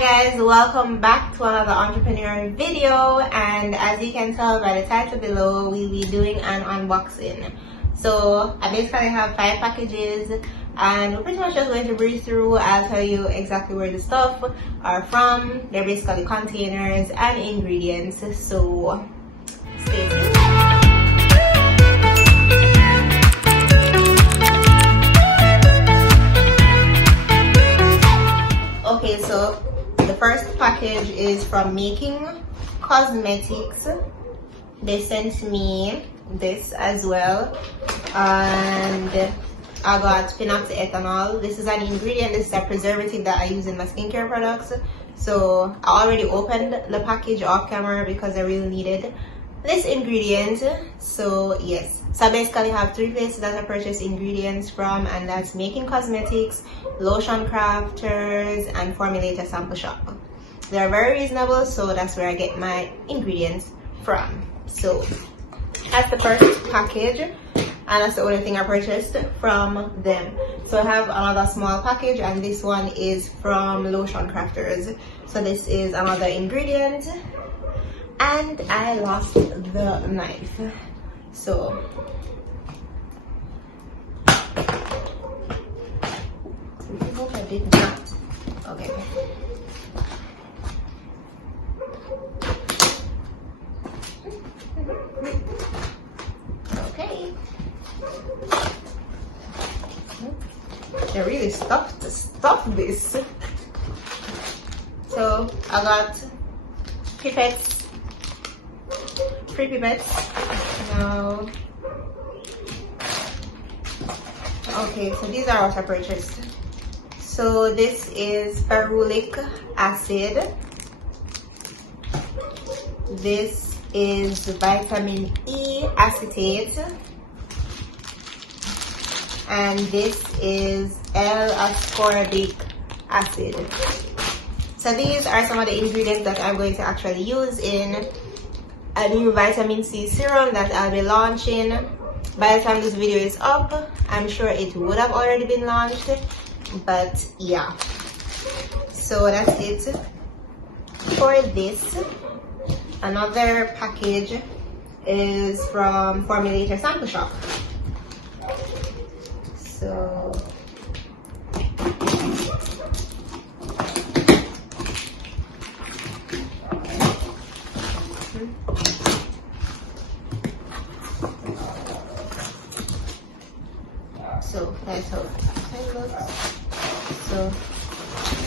Hi guys, welcome back to another entrepreneur video, and as you can tell by the title below, we'll be doing an unboxing. So I basically have 5 packages and we're pretty much just going to breeze through. I'll tell you exactly where the stuff are from. They're basically containers and ingredients, so stay tuned. Okay, so the first package is from Making Cosmetics. They sent me this as well, and I got ethanol. This is an ingredient. This is a preservative that I use in my skincare products. So I already opened the package off camera because I really needed this ingredient. So yes, so I basically have 3 places that I purchase ingredients from, and that's Making Cosmetics, Lotion Crafters, and Formulator Sample Shop. They're very reasonable, so that's where I get my ingredients from. So that's the first package, and that's the only thing I purchased from them. So I have another small package, and this one is from Lotion Crafters. So this is another ingredient, and I lost the knife. So I hope I did not. Okay. Okay. They really stuffed this. So I got pipettes, 3 pipettes. Now, okay, so these are what I purchased. So this is ferulic acid. This is vitamin E acetate, and this is L-ascorbic acid. So these are some of the ingredients that I'm going to actually use in a new vitamin C serum that I'll be launching. By the time this video is up, I'm sure it would have already been launched, but yeah. So that's it for this. Another package is from Formulator Sample Shop. So that's how it looks. So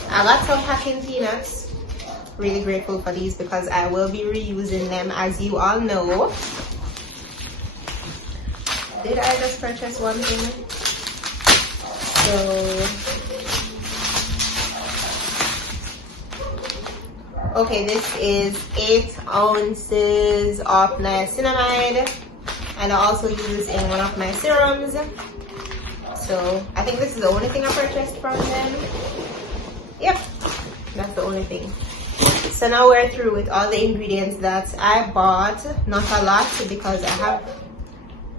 I got some packing peanuts. Really grateful for these because I will be reusing them, as you all know. Did I just purchase one thing? So okay, this is 8 ounces of niacinamide, and I also use in one of my serums. So I think this is the only thing I purchased from them. Yep, that's the only thing. So now we're through with all the ingredients that I bought. Not a lot because I have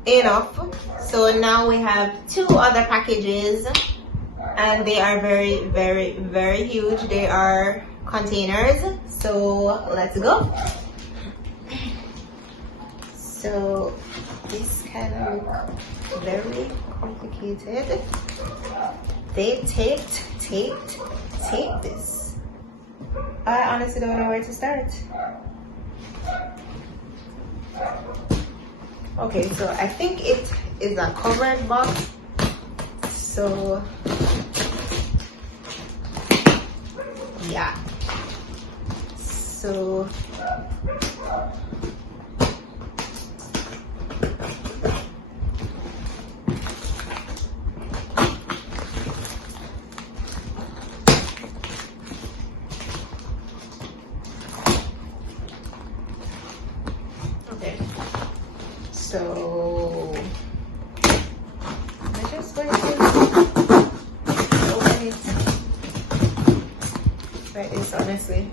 enough. So now we have 2 other packages, and they are very, very, very huge. They are containers. So let's go. So this kind of look very complicated. They taped this. I honestly don't know where to start. Okay, so I think it is a covered box. So yeah. So So I just going to open it like this, honestly.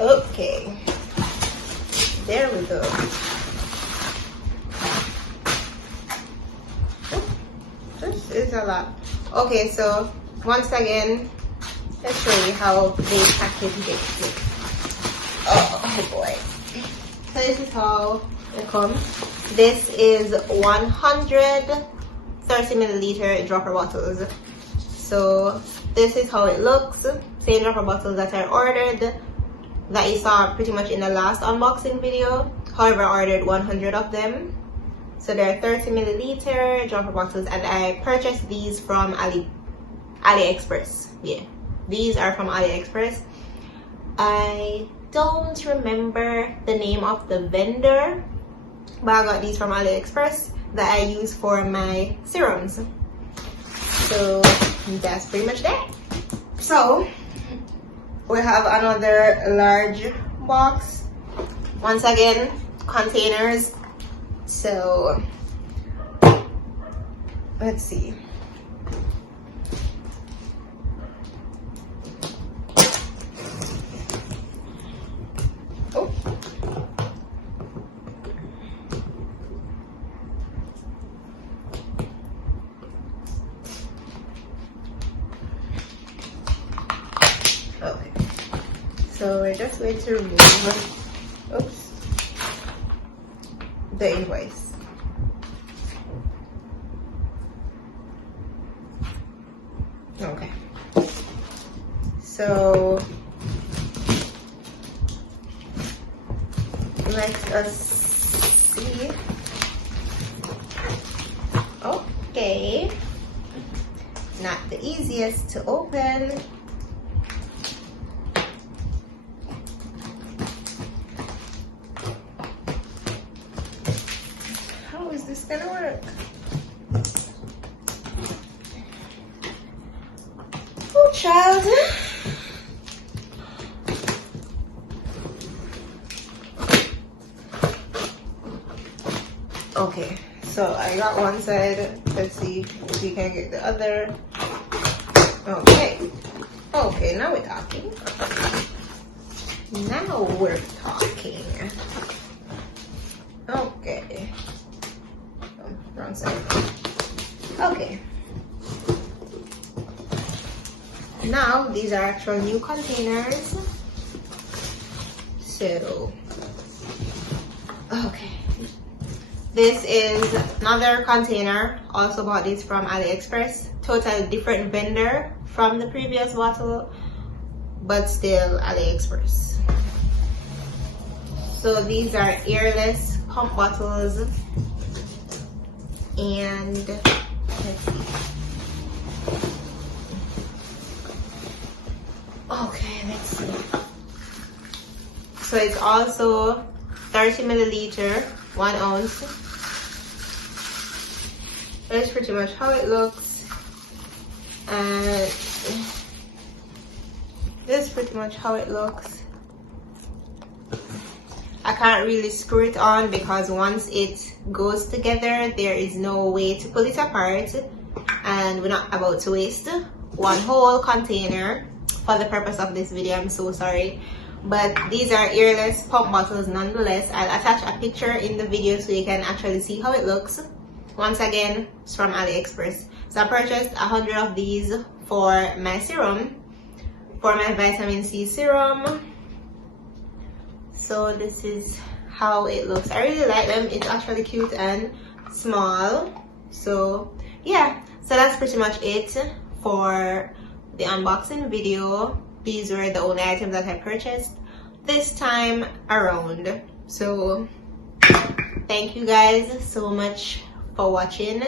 Okay, there we go. This is a lot. Okay, so once again, let's show you how they package it. Oh boy. So this is how it comes. This is 130 milliliter dropper bottles. So this is how it looks. Same dropper bottles that I ordered, that you saw pretty much in the last unboxing video. However, I ordered 100 of them. So they're 30 milliliter dropper bottles, and I purchased these from AliExpress. Yeah, these are from AliExpress. I don't remember the name of the vendor, but I got these from AliExpress that I use for my serums. So that's pretty much that. So we have another large box. Once again, containers. So let's see. Oh. Okay. So we're just going to remove, oops, the invoice. Okay. So let us see. Okay. Not the easiest to open. How is this gonna work? Oh, child. Okay, so I got one side. Let's see if we can get the other. Okay. Okay, now we're talking. Now we're talking. Okay. Oh, wrong side. Okay. Now these are actual new containers. So, okay. This is another container. Also bought these from AliExpress. Totally different vendor from the previous bottle, but still AliExpress. So these are airless pump bottles. And let's see. Okay, let's see. So it's also 30 milliliter, 1 ounce. That's pretty much how it looks. And this is pretty much how it looks. I can't really screw it on because once it goes together, there is no way to pull it apart. And we're not about to waste one whole container for the purpose of this video. I'm so sorry. But these are earless pump bottles nonetheless. I'll attach a picture in the video so you can actually see how it looks. Once again, it's from AliExpress. So I purchased 100 of these for my serum, for my vitamin C serum. So this is how it looks. I really like them. It's actually cute and small. So yeah, so that's pretty much it for the unboxing video. These were the only items that I purchased this time around. So thank you guys so much for watching.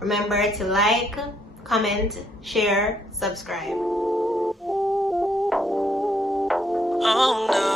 Remember to like, comment, share, subscribe. Oh no.